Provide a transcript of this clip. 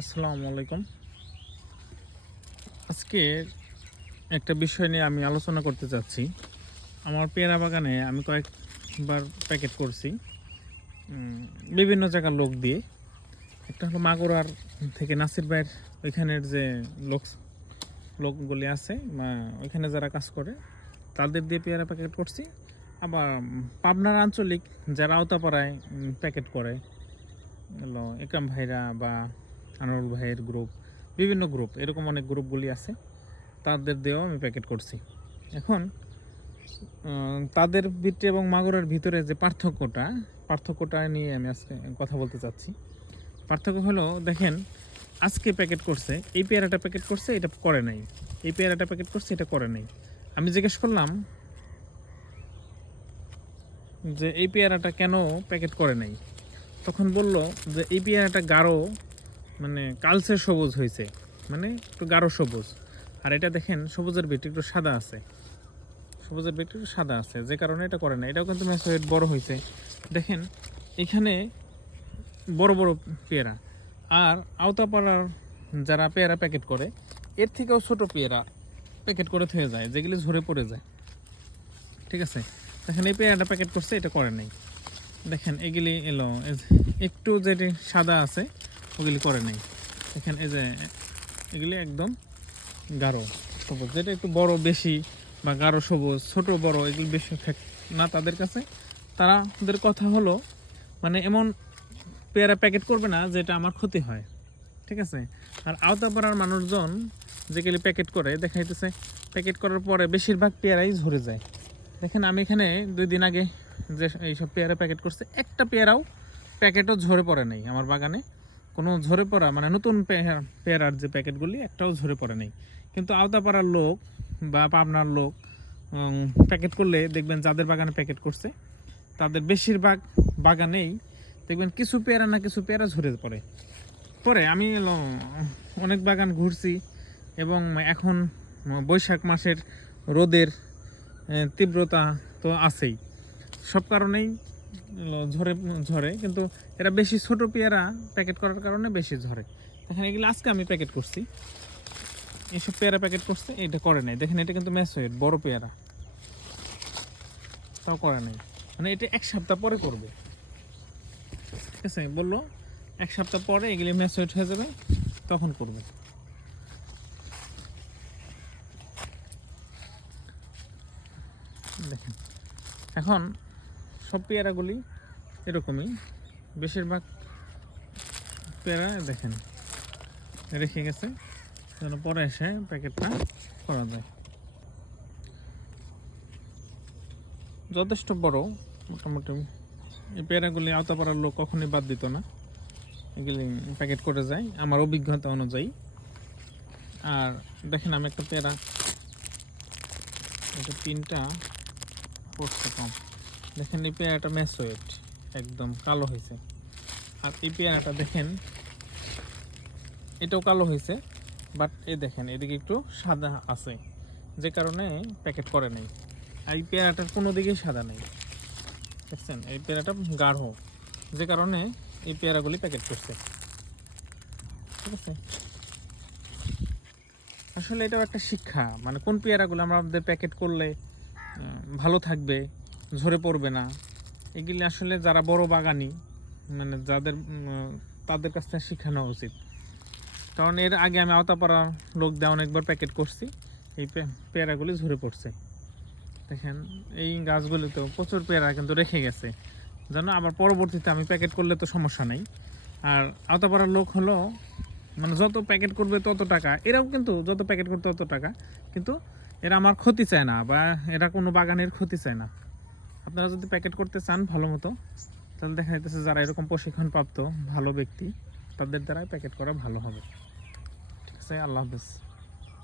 আসসালামু আলাইকুম। আজকে একটা বিষয় নিয়ে আমি আলোচনা করতে চাচ্ছি। আমার পেয়ারা বাগানে আমি কয়েকবার প্যাকেট করছি বিভিন্ন জায়গার লোক দিয়ে। একটা হলো মাগুরার থেকে নাসির ভাইয়ের ওইখানের যে লোকগুলি আছে ওইখানে যারা কাজ করে তাদের দিয়ে পেয়ারা প্যাকেট করছি। আবার পাবনার আঞ্চলিক যারা আওতাপাড়ায় প্যাকেট করে হলো একরাম ভাইরা বা আনোয়ার ভাইয়ের গ্রুপ, বিভিন্ন গ্রুপ, এরকম অনেক গ্রুপগুলি আছে, তাদের দিয়েও আমি প্যাকেট করছি। এখন তাদের ভিতরে এবং মাগুরার ভিতরে যে পার্থক্যটা নিয়ে আমি আজকে কথা বলতে চাচ্ছি। পার্থক্য হলো, দেখেন, আজকে প্যাকেট করছে, এই পেয়ারাটা প্যাকেট করছে, এটা করে নাই, এই পেয়ারাটা প্যাকেট করছে, এটা করে নাই। আমি জিজ্ঞেস করলাম যে এই পেয়ারাটা কেন প্যাকেট করে নাই, তখন বলল যে এই পেয়ারাটা গাঢ়, মানে কালচে সবুজ হয়েছে, মানে একটু গাঢ় সবুজ। আর এটা দেখেন সবুজের ভিতরে একটু সাদা আছে, সবুজের ভিতরে একটু সাদা আছে, যে কারণে এটা করে না। এটাও কিন্তু ম্যাচুরেট বড় হয়েছে। দেখেন এখানে বড় বড় পেয়ারা। আর আওতাপাড়ার যারা পেয়ারা প্যাকেট করে এর থেকেও ছোট পেয়ারা প্যাকেট করে থেকে যায়, যেগুলি ঝরে পড়ে যায়। ঠিক আছে, দেখেন এই পেয়ারাটা প্যাকেট করছে, এটা করে নাই। দেখেন এগুলি এলো একটু যেটি সাদা আছে ওগুলি করে নাই। দেখেন এই যে এগুলি একদম গাঢ় সবুজ, যেটা একটু বড় বেশি বা গাঢ় সবুজ, ছোট বড় এগুলি বেশি না তাদের কাছে। তাদের কথা হলো, মানে এমন পেয়ারা প্যাকেট করবে না যেটা আমার ক্ষতি হয়। ঠিক আছে। আর আওতাপাড়ার মানুষজন যেগুলি প্যাকেট করে দেখাইতেছে, প্যাকেট করার পরে বেশিরভাগ পেয়ারাই ঝরে যায়। দেখেন আমি এখানে 2 দিন আগে যে এইসব পেয়ারা প্যাকেট করছে, একটা পেয়ারাও প্যাকেটও ঝরে পড়ে নাই আমার বাগানে। কোনো ঝরে পড়া মানে নতুন পেয়ারার যে প্যাকেটগুলি একটাও ঝরে পড়ে নাই। কিন্তু আওতাপাড়ার লোক বা পাবনার লোক প্যাকেট করলে দেখবেন, যাদের বাগানে প্যাকেট করছে তাদের বেশিরভাগ বাগানেই দেখবেন কিছু পেয়ারা না কিছু পেয়ারা ঝরে পরে আমি অনেক বাগান ঘুরছি, এবং এখন বৈশাখ মাসের রোদের তীব্রতা তো আছেই, সব কারণেই ঝরে। কিন্তু এরা বেশি ছোট পেয়ারা প্যাকেট করার কারণে বেশি ঝরে। দেখেন এগুলো আজকে আমি প্যাকেট করছি, এইসব পেয়ারা প্যাকেট করছে, এটা করে নাই। দেখেন এটা কিন্তু ম্যাচুরেট বড় পেয়ারা, তাও করে নাই। মানে এটা 1 সপ্তাহ পরে করবে। ঠিক আছে, বললো 1 সপ্তাহ পরে এগুলি ম্যাচুরেট হয়ে যাবে, তখন করবে। দেখেন এখন সব পেয়ারাগুলি এরকমই, বেশিরভাগ পেয়ারা দেখেন রেখে গেছে, যেন পরে এসে প্যাকেটটা করা যায়। যথেষ্ট বড়, মোটামুটি এই পেয়ারাগুলি আওতাপাড়ার লোক কখনোই বাদ দিত না, এগুলি প্যাকেট করে যায় আমার অভিজ্ঞতা অনুযায়ী। আর দেখেন আমি একটা পেয়ারা, এটা 3টা পড়ছে কম। দেখেন এই পেয়ারাটা ম্যাচুরেট একদম কালো হয়েছে। আর এই পেয়ারাটা দেখেন এটাও কালো হয়েছে, বাট এই দেখেন এদিকে একটু সাদা আছে, যে কারণে প্যাকেট করে নেই। আর এই পেয়ারাটার কোনো দিকেই সাদা নেই, দেখছেন এই পেয়ারাটা গাঢ়, যে কারণে এই পেয়ারাগুলি প্যাকেট করছে। ঠিক আছে, আসলে এটাও একটা শিক্ষা, মানে কোন পেয়ারাগুলো আমাদের প্যাকেট করলে ভালো থাকবে, ঝরে পড়বে না, এগুলি আসলে যারা বড় বাগানি, মানে যাদের তাদের কাছ থেকে শেখানো উচিত। কারণ এর আগে আমি আওতাপাড়ার লোক দিয়ে অনেকবার প্যাকেট করছি, এই পেয়ারাগুলি ঝরে পড়ছে। দেখেন এই গাছগুলিতেও প্রচুর পেয়ারা কিন্তু রেখে গেছে, যেন আবার পরবর্তীতে আমি প্যাকেট করলে তো সমস্যা নেই। আর আওতাপাড়ার লোক হলো, মানে যত প্যাকেট করবে তত টাকা, এরাও কিন্তু যত প্যাকেট করতে তত টাকা, কিন্তু এরা আমার ক্ষতি চায় না, বা এরা কোনো বাগানের ক্ষতি চায় না। আপনারা যদি প্যাকেট করতে চান ভালো মতো, তাহলে দেখা যাচ্ছে যারা এরকম প্রশিক্ষণপ্রাপ্ত ভালো ব্যক্তি, তাদের দ্বারা প্যাকেট করা ভালো হবে। ঠিক আছে, আল্লাহ হাফেজ।